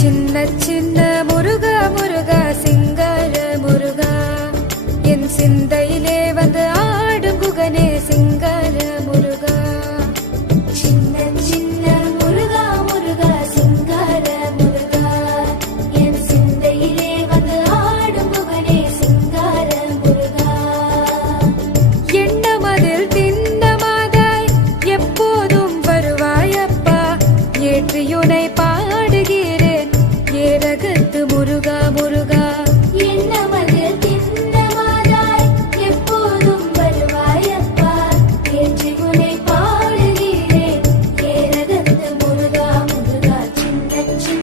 சின்ன சின்ன முருகா முருகா சிங்கார முருகா என் சிந்தையிலே வந்து ஆடும் குகனே